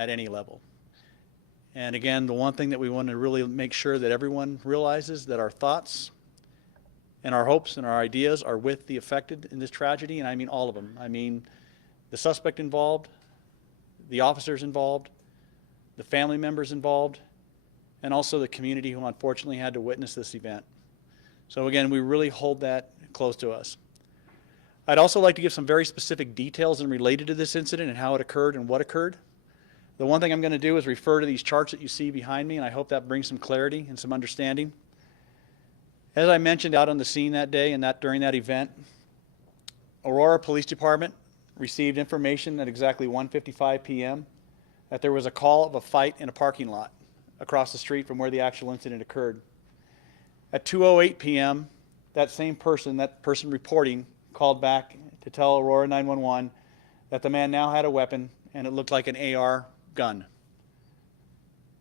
at any level. And again, the one thing that we want to really make sure that everyone realizes that our thoughts and our hopes and our ideas are with the affected in this tragedy, and I mean all of them. I mean the suspect involved, the officers involved, the family members involved, and also the community who unfortunately had to witness this event. So again, we really hold that close to us. I'd also like to give some very specific details and related to this incident and how it occurred and what occurred. The one thing I'm going to do is refer to these charts that you see behind me, and I hope that brings some clarity and some understanding. As I mentioned out on the scene that day and during that event, Aurora Police Department received information at exactly 1:55 p.m. that there was a call of a fight in a parking lot across the street from where the actual incident occurred. At 2:08 p.m., that person reporting called back to tell Aurora 911 that the man now had a weapon and it looked like an AR gun.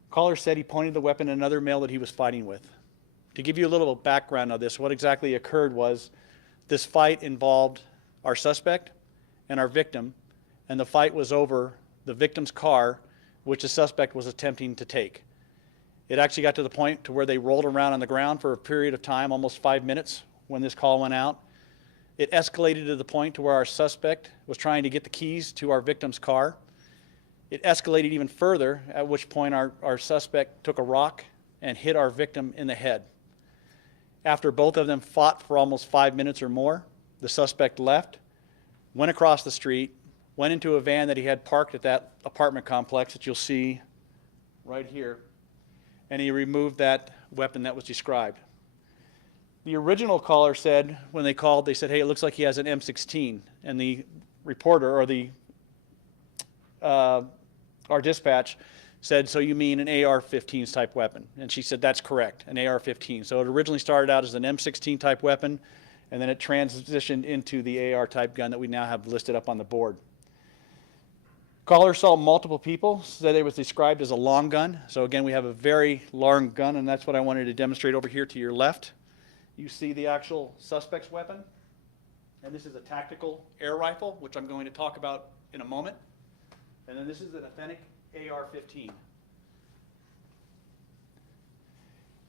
Caller said he pointed the weapon at another male that he was fighting with. To give you a little background of this, what exactly occurred was this fight involved our suspect and our victim, and the fight was over the victim's car, which the suspect was attempting to take. It actually got to the point to where they rolled around on the ground for a period of time, almost 5 minutes, when this call went out. It escalated to the point to where our suspect was trying to get the keys to our victim's car. It escalated even further, at which point our suspect took a rock and hit our victim in the head. After both of them fought for almost 5 minutes or more, the suspect left, went across the street, went into a van that he had parked at that apartment complex that you'll see right here, and he removed that weapon that was described. The original caller said, when they called, they said, hey, it looks like he has an M16. And the reporter, or our dispatch, said, so you mean an AR-15 type weapon? And she said, that's correct, an AR-15. So it originally started out as an M16 type weapon, and then it transitioned into the AR type gun that we now have listed up on the board. Caller saw multiple people, said it was described as a long gun. So again, we have a very long gun, and that's what I wanted to demonstrate over here to your left. You see the actual suspect's weapon, and this is a tactical air rifle, which I'm going to talk about in a moment. And then this is an authentic AR-15.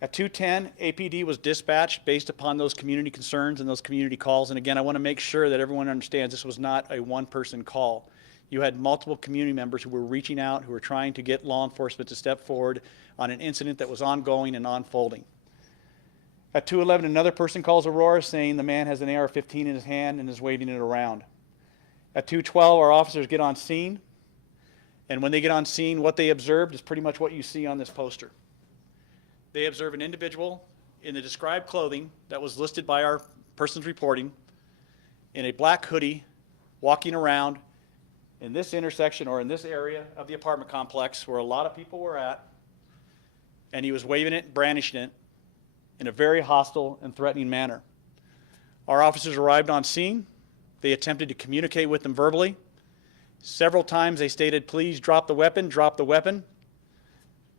At 2:10, APD was dispatched based upon those community concerns and those community calls. And again, I want to make sure that everyone understands this was not a one-person call. You had multiple community members who were reaching out, who were trying to get law enforcement to step forward on an incident that was ongoing and unfolding. At 2:11, another person calls Aurora saying the man has an AR-15 in his hand and is waving it around. At 2:12, our officers get on scene. And when they get on scene, what they observed is pretty much what you see on this poster. They observe an individual in the described clothing that was listed by our persons reporting, in a black hoodie, walking around in this intersection or in this area of the apartment complex where a lot of people were at, and he was waving it, brandishing it in a very hostile and threatening manner. Our officers arrived on scene. They attempted to communicate with them verbally. Several times they stated, please drop the weapon, drop the weapon.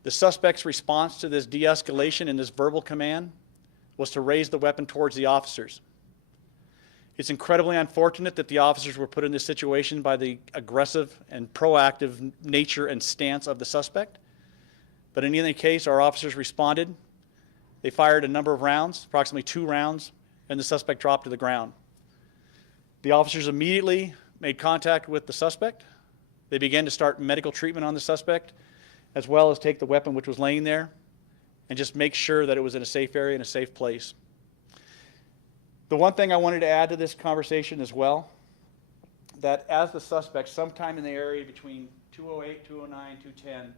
The suspect's response to this de-escalation and this verbal command was to raise the weapon towards the officers. It's incredibly unfortunate that the officers were put in this situation by the aggressive and proactive nature and stance of the suspect. But in any case, our officers responded. They fired a number of rounds, approximately 2 rounds, and the suspect dropped to the ground. The officers immediately made contact with the suspect. They began to start medical treatment on the suspect, as well as take the weapon which was laying there and just make sure that it was in a safe area, in a safe place. The one thing I wanted to add to this conversation as well, that as the suspect, sometime in the area between 2:08, 2:09, 2:10,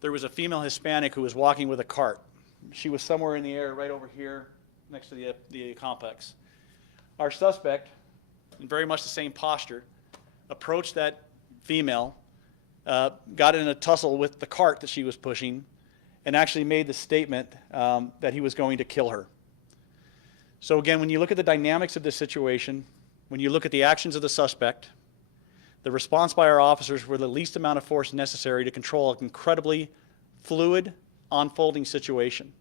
there was a female Hispanic who was walking with a cart. She was somewhere in the area right over here next to the complex. Our suspect, in very much the same posture, approached that female, got in a tussle with the cart that she was pushing, and actually made the statement that he was going to kill her. So again, when you look at the dynamics of this situation, when you look at the actions of the suspect, the response by our officers were the least amount of force necessary to control an incredibly fluid, unfolding situation.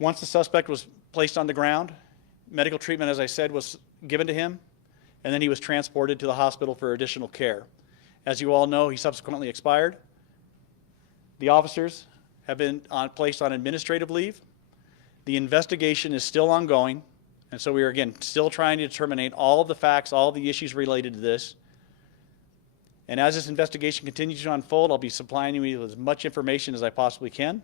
Once the suspect was placed on the ground, medical treatment, as I said, was given to him, and then he was transported to the hospital for additional care. As you all know, he subsequently expired. The officers have been placed on administrative leave. The investigation is still ongoing, and so we are, again, still trying to determine all of the facts, all of the issues related to this. And as this investigation continues to unfold, I'll be supplying you with as much information as I possibly can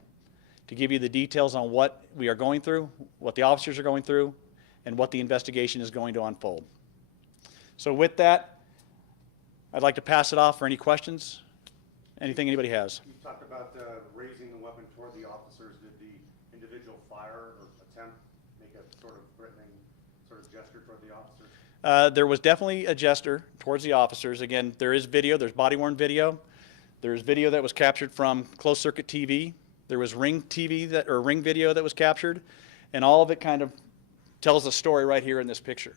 to give you the details on what we are going through, what the officers are going through, and what the investigation is going to unfold. So with that, I'd like to pass it off for any questions, anything anybody has. You talked about raising the weapon toward the officers. Did the individual fire or attempt make a sort of threatening sort of gesture toward the officers? There was definitely a gesture towards the officers. Again, there is video, there's body-worn video. There's video that was captured from closed-circuit TV. There was Ring TV, or Ring video that was captured, and all of it kind of tells the story right here in this picture.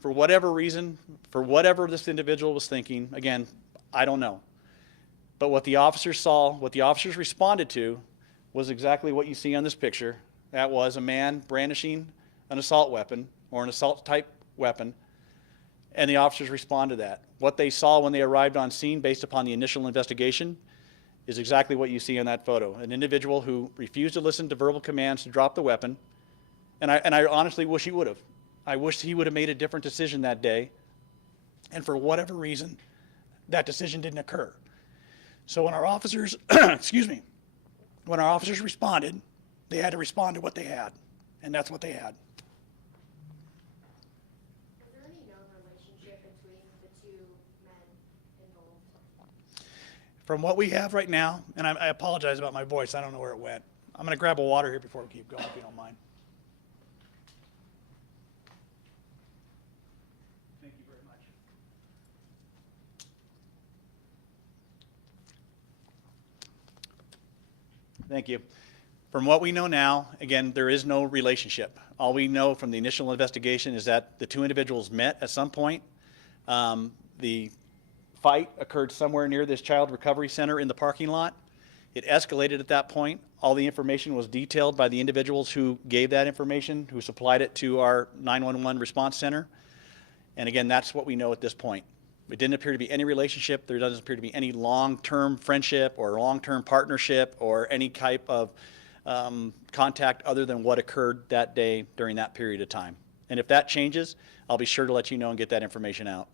For whatever reason, for whatever this individual was thinking, again, I don't know. But what the officers saw, what the officers responded to, was exactly what you see on this picture. That was a man brandishing an assault weapon, or an assault-type weapon, and the officers responded to that. What they saw when they arrived on scene, based upon the initial investigation, is exactly what you see in that photo. An individual who refused to listen to verbal commands to drop the weapon, and I honestly wish he would have. I wish he would have made a different decision that day, and for whatever reason, that decision didn't occur. So when our officers, excuse me, when our officers responded, they had to respond to what they had, and that's what they had. Is there any known relationship between the two men involved? From what we have right now, and I apologize about my voice, I don't know where it went. I'm going to grab a water here before we keep going, if you don't mind. Thank you very much. Thank you. From what we know now, again, there is no relationship. All we know from the initial investigation is that the two individuals met at some point. The fight occurred somewhere near this child recovery center in the parking lot. It escalated at that point. All the information was detailed by the individuals who gave that information, who supplied it to our 911 response center. And again, that's what we know at this point. It didn't appear to be any relationship. There doesn't appear to be any long-term friendship or long-term partnership or any type of contact other than what occurred that day during that period of time. And if that changes, I'll be sure to let you know and get that information out.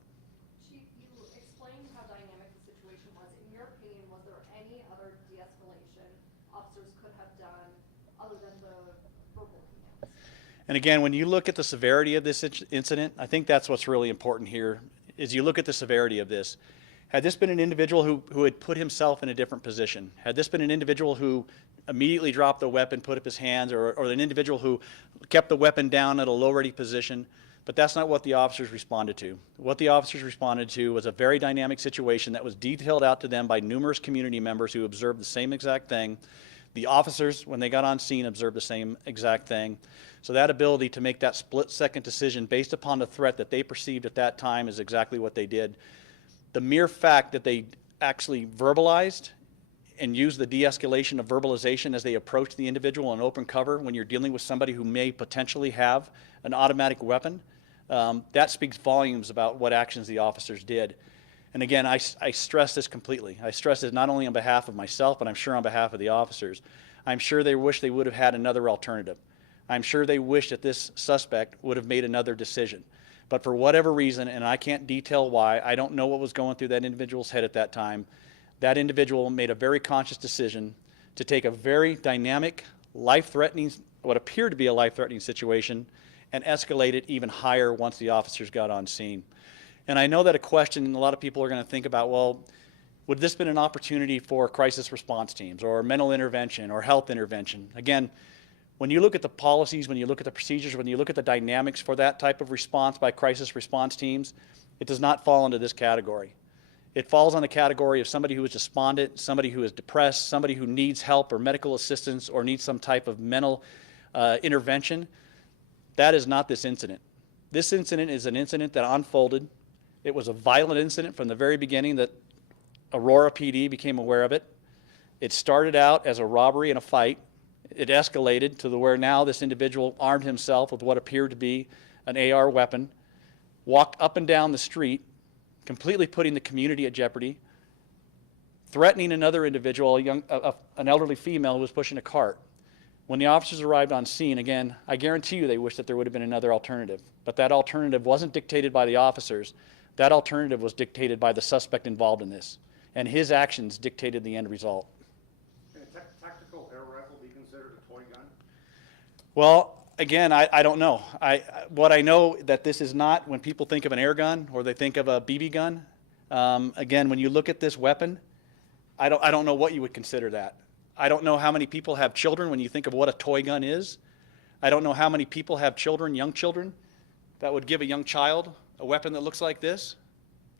Chief, you explained how dynamic the situation was. In your opinion, was there any other de-escalation officers could have done other than the verbal commands? And again, when you look at the severity of this incident, I think that's what's really important here, is you look at the severity of this. Had this been an individual who had put himself in a different position, had this been an individual who immediately dropped the weapon, put up his hands, or an individual who kept the weapon down at a low-ready position, but that's not what the officers responded to. What the officers responded to was a very dynamic situation that was detailed out to them by numerous community members who observed the same exact thing. The officers, when they got on scene, observed the same exact thing. So that ability to make that split-second decision based upon the threat that they perceived at that time is exactly what they did. The mere fact that they actually verbalized and used the de-escalation of verbalization as they approached the individual in open cover when you're dealing with somebody who may potentially have an automatic weapon, that speaks volumes about what actions the officers did. And again, I stress this completely. I stress this not only on behalf of myself, but I'm sure on behalf of the officers. I'm sure they wish they would have had another alternative. I'm sure they wish that this suspect would have made another decision. But for whatever reason, and I can't detail why, I don't know what was going through that individual's head at that time, that individual made a very conscious decision to take a very dynamic, life-threatening, what appeared to be a life-threatening situation, and escalate it even higher once the officers got on scene. And I know that a question a lot of people are going to think about, well, would this have been an opportunity for crisis response teams or mental intervention or health intervention? Again, when you look at the policies, when you look at the procedures, when you look at the dynamics for that type of response by crisis response teams, it does not fall into this category. It falls on the category of somebody who is despondent, somebody who is depressed, somebody who needs help or medical assistance or needs some type of mental intervention. That is not this incident. This incident is an incident that unfolded. It was a violent incident from the very beginning that Aurora PD became aware of it. It started out as a robbery and a fight. It escalated to where now this individual armed himself with what appeared to be an AR weapon, walked up and down the street, completely putting the community at jeopardy, threatening another individual, an elderly female who was pushing a cart. When the officers arrived on scene, again, I guarantee you they wish that there would have been another alternative. But that alternative wasn't dictated by the officers. That alternative was dictated by the suspect involved in this. And his actions dictated the end result. Can a tactical air rifle be considered a toy gun? Well, again, I don't know. What I know that this is not, when people think of an air gun or they think of a BB gun, again, when you look at this weapon, I don't know what you would consider that. I don't know how many people have children when you think of what a toy gun is. I don't know how many people have children, young children, that would give a young child a weapon that looks like this.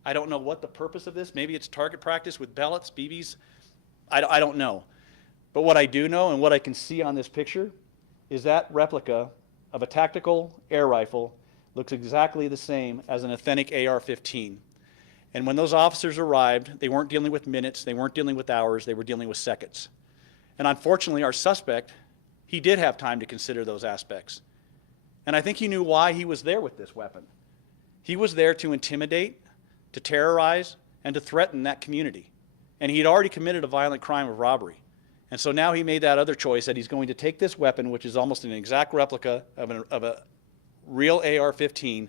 I don't know what the purpose of this. Maybe it's target practice with pellets, BBs. I don't know. But what I do know and what I can see on this picture is that replica of a tactical air rifle looks exactly the same as an authentic AR-15. And when those officers arrived, they weren't dealing with minutes, they weren't dealing with hours, they were dealing with seconds. And unfortunately, our suspect, he did have time to consider those aspects. And I think he knew why he was there with this weapon. He was there to intimidate, to terrorize, and to threaten that community. And he had already committed a violent crime of robbery. And so now he made that other choice that he's going to take this weapon, which is almost an exact replica of a real AR-15,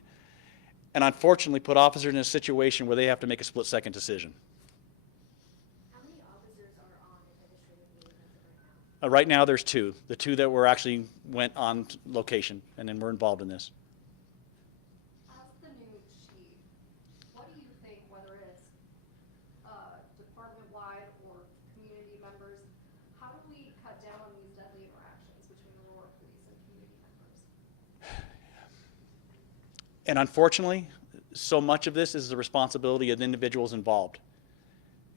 and unfortunately put officers in a situation where they have to make a split-second decision. How many officers are on administrative leave as of right now? Right now there's two. The two that were actually went on location and then were involved in this. As the new chief, what do you think, whether it's department-wide or community members, how do we cut down on these deadly interactions between Aurora Police and community members? And unfortunately, so much of this is the responsibility of the individuals involved.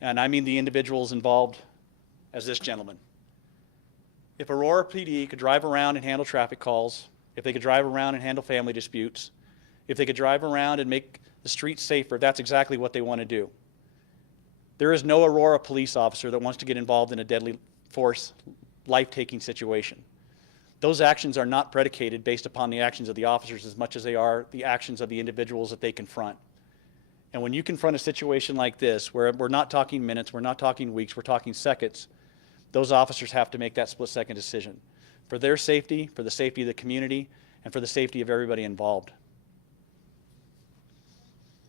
And I mean the individuals involved as this gentleman. If Aurora PD could drive around and handle traffic calls, if they could drive around and handle family disputes, if they could drive around and make the streets safer, that's exactly what they want to do. There is no Aurora police officer that wants to get involved in a deadly force, life-taking situation. Those actions are not predicated based upon the actions of the officers as much as they are the actions of the individuals that they confront. And when you confront a situation like this, where we're not talking minutes, we're not talking weeks, we're talking seconds, those officers have to make that split-second decision for their safety, for the safety of the community, and for the safety of everybody involved.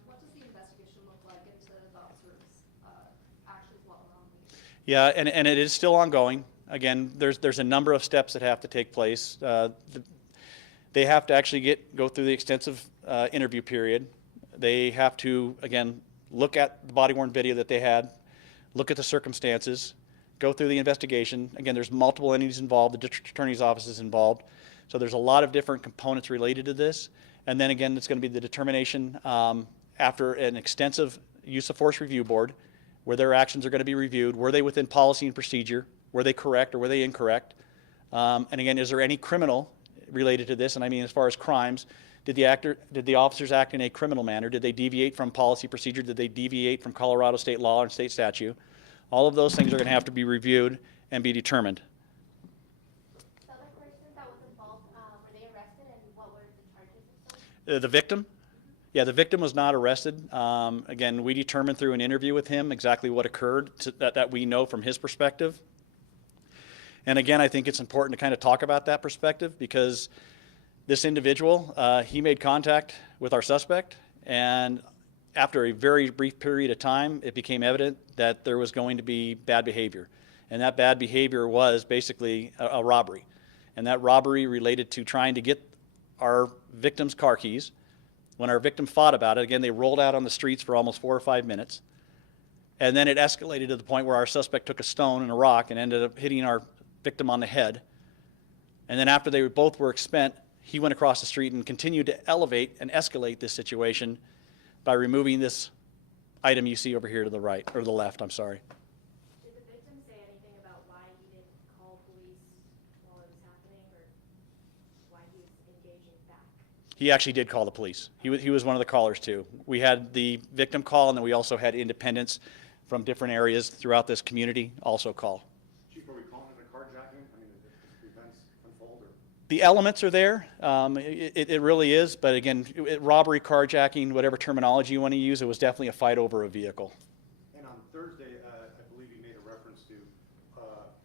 What does the investigation look like into the officers' actions while on leave? Yeah, and it is still ongoing. Again, there's a number of steps that have to take place. They have to actually go through the extensive interview period. They have to, again, look at the body-worn video that they had, look at the circumstances, go through the investigation. Again, there's multiple entities involved. The district attorney's office is involved. So there's a lot of different components related to this. And then again, it's going to be the determination after an extensive use of force review board where their actions are going to be reviewed. Were they within policy and procedure? Were they correct or were they incorrect? And again, is there any criminal related to this? And I mean, as far as crimes, did the officers act in a criminal manner? Did they deviate from policy procedure? Did they deviate from Colorado state law and state statute? All of those things are going to have to be reviewed and be determined. The other person that was involved, were they arrested, and what were the charges of them? The victim? Yeah, the victim was not arrested. Again, we determined through an interview with him exactly what occurred that we know from his perspective. And again, I think it's important to kind of talk about that perspective because this individual, he made contact with our suspect, and after a very brief period of time, it became evident that there was going to be bad behavior. And that bad behavior was basically a robbery. And that robbery related to trying to get our victim's car keys. When our victim fought about it, again, they rolled out on the streets for almost 4 or 5 minutes. And then it escalated to the point where our suspect took a stone and a rock and ended up hitting our victim on the head. And then after they both were expent, he went across the street and continued to elevate and escalate this situation by removing this item you see over here to the right, or the left, I'm sorry. Did the victim say anything about why he didn't call police while it was happening, or why he was engaging back? He actually did call the police. He was one of the callers too. We had the victim call, and then we also had independents from different areas throughout this community also call. Chief, are we calling it a carjacking? I mean, if the events unfold or? The elements are there. It really is. But again, robbery, carjacking, whatever terminology you want to use, it was definitely a fight over a vehicle. And on Thursday, a believe he made a reference to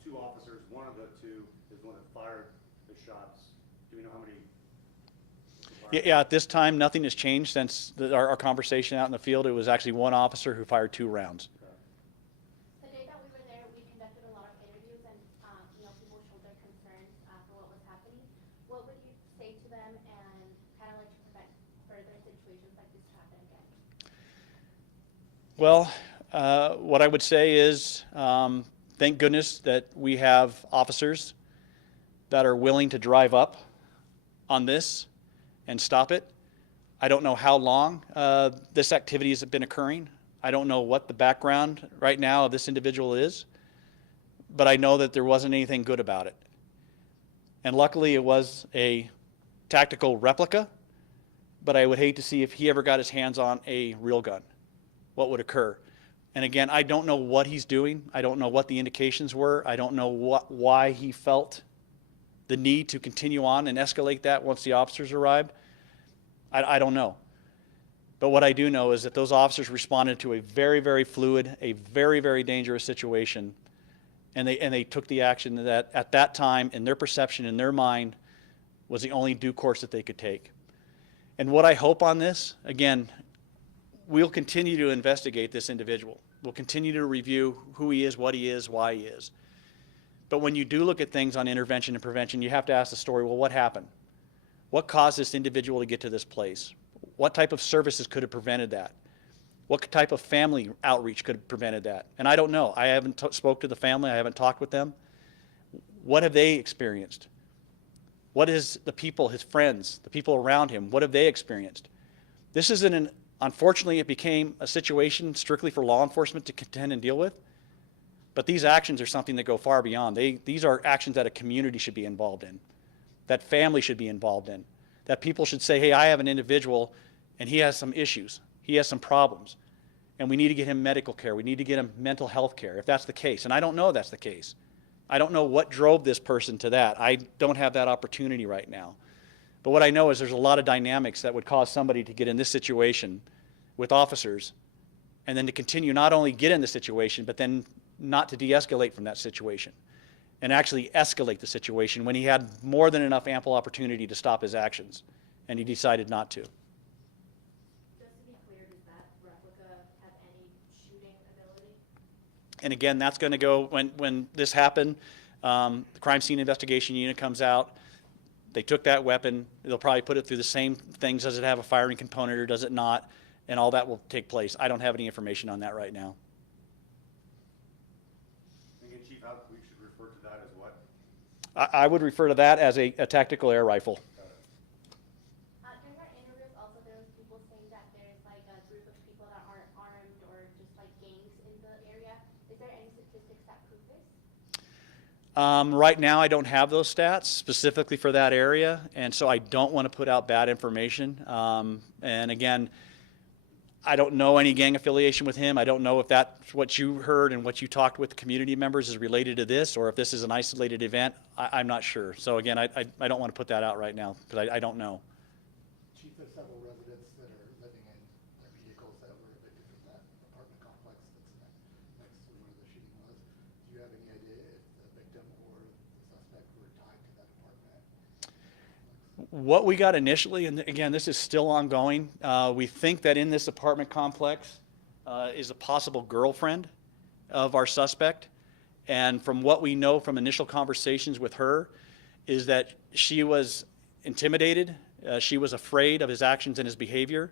two officers. One of the two is one that fired the shots. Do we know how many? Yeah, at this time, nothing has changed since our conversation out in the field. It was actually one officer who fired 2 rounds. The day that we were there, we conducted a lot of interviews and, people showed their concerns for what was happening. What would you say to them and kind of like to prevent further situations like this to happen again? Well, what I would say is thank goodness that we have officers that are willing to drive up on this and stop it. I don't know how long this activity has been occurring. I don't know what the background right now of this individual is, but I know that there wasn't anything good about it. And luckily it was a tactical replica, but I would hate to see if he ever got his hands on a real gun, what would occur. And again, I don't know what he's doing. I don't know what the indications were. I don't know why he felt the need to continue on and escalate that once the officers arrived. I don't know. But what I do know is that those officers responded to a very, very fluid, a very, very dangerous situation, and they took the action that at that time, in their perception, in their mind, was the only due course that they could take. And what I hope on this, again, we'll continue to investigate this individual. We'll continue to review who he is, what he is, why he is. But when you do look at things on intervention and prevention, you have to ask the story, well, what happened? What caused this individual to get to this place? What type of services could have prevented that? What type of family outreach could have prevented that? And I don't know. I haven't spoke to the family. I haven't talked with them. What have they experienced? What is the people, his friends, the people around him, what have they experienced? This isn't unfortunately, it became a situation strictly for law enforcement to contend and deal with. But these actions are something that go far beyond. These are actions that a community should be involved in, that family should be involved in, that people should say, hey, I have an individual and he has some issues, he has some problems, and we need to get him medical care, we need to get him mental health care, if that's the case. And I don't know if that's the case. I don't know what drove this person to that. I don't have that opportunity right now. But what I know is there's a lot of dynamics that would cause somebody to get in this situation with officers and then to continue not only get in the situation, but then not to de-escalate from that situation and actually escalate the situation when he had more than enough ample opportunity to stop his actions, and he decided not to. Just to be clear, does that replica have any shooting ability? And again, that's going to go, when this happened, the crime scene investigation unit comes out, they took that weapon, they'll probably put it through the same things, does it have a firing component or does it not, and all that will take place. I don't have any information on that right now. Again, Chief, how we should refer to that as what? I would refer to that as a tactical air rifle. During our interviews, also there was people saying that there's like a group of people that aren't armed or just like gangs in the area. Is there any statistics that prove this? Right now, I don't have those stats specifically for that area, and so I don't want to put out bad information. And again, I don't know any gang affiliation with him. I don't know if that's what you heard and what you talked with community members is related to this, or if this is an isolated event. I'm not sure. So again, I don't want to put that out right now because I don't know. Chief, there's several residents that are living in their vehicles that were evicted from that apartment complex that's next to where the shooting was. Do you have any idea if the victim or the suspect were tied to that apartment complex? What we got initially, and again, this is still ongoing, we think that in this apartment complex is a possible girlfriend of our suspect. And from what we know from initial conversations with her is that she was intimidated, she was afraid of his actions and his behavior,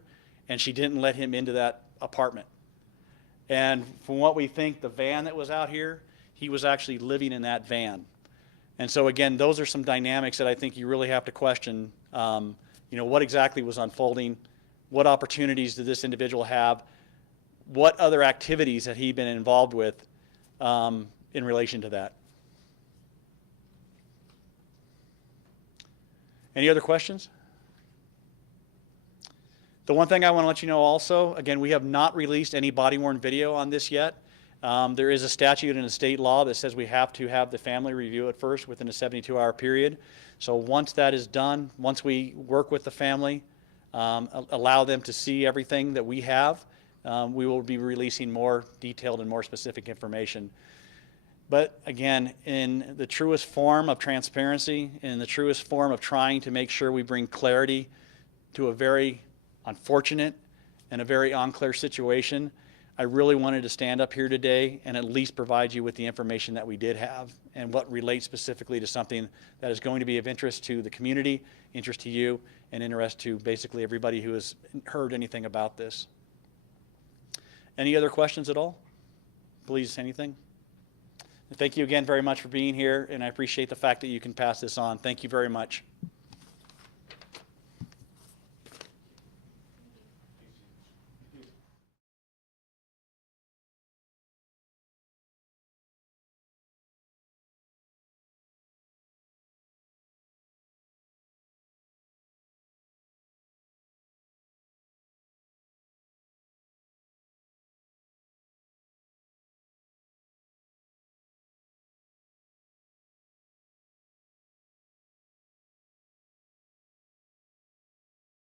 and she didn't let him into that apartment. And from what we think, the van that was out here, he was actually living in that van. And so again, those are some dynamics that I think you really have to question, what exactly was unfolding, what opportunities did this individual have, what other activities had he been involved with in relation to that. Any other questions? The one thing I want to let you know also, again, we have not released any body-worn video on this yet. There is a statute in a state law that says we have to have the family review it first within a 72-hour period. So once that is done, once we work with the family, allow them to see everything that we have, we will be releasing more detailed and more specific information. But again, in the truest form of transparency, in the truest form of trying to make sure we bring clarity to a very unfortunate and a very unclear situation, I really wanted to stand up here today and at least provide you with the information that we did have and what relates specifically to something that is going to be of interest to the community, interest to you, and interest to basically everybody who has heard anything about this. Any other questions at all? Please, anything? Thank you again very much for being here, and I appreciate the fact that you can pass this on. Thank you very much.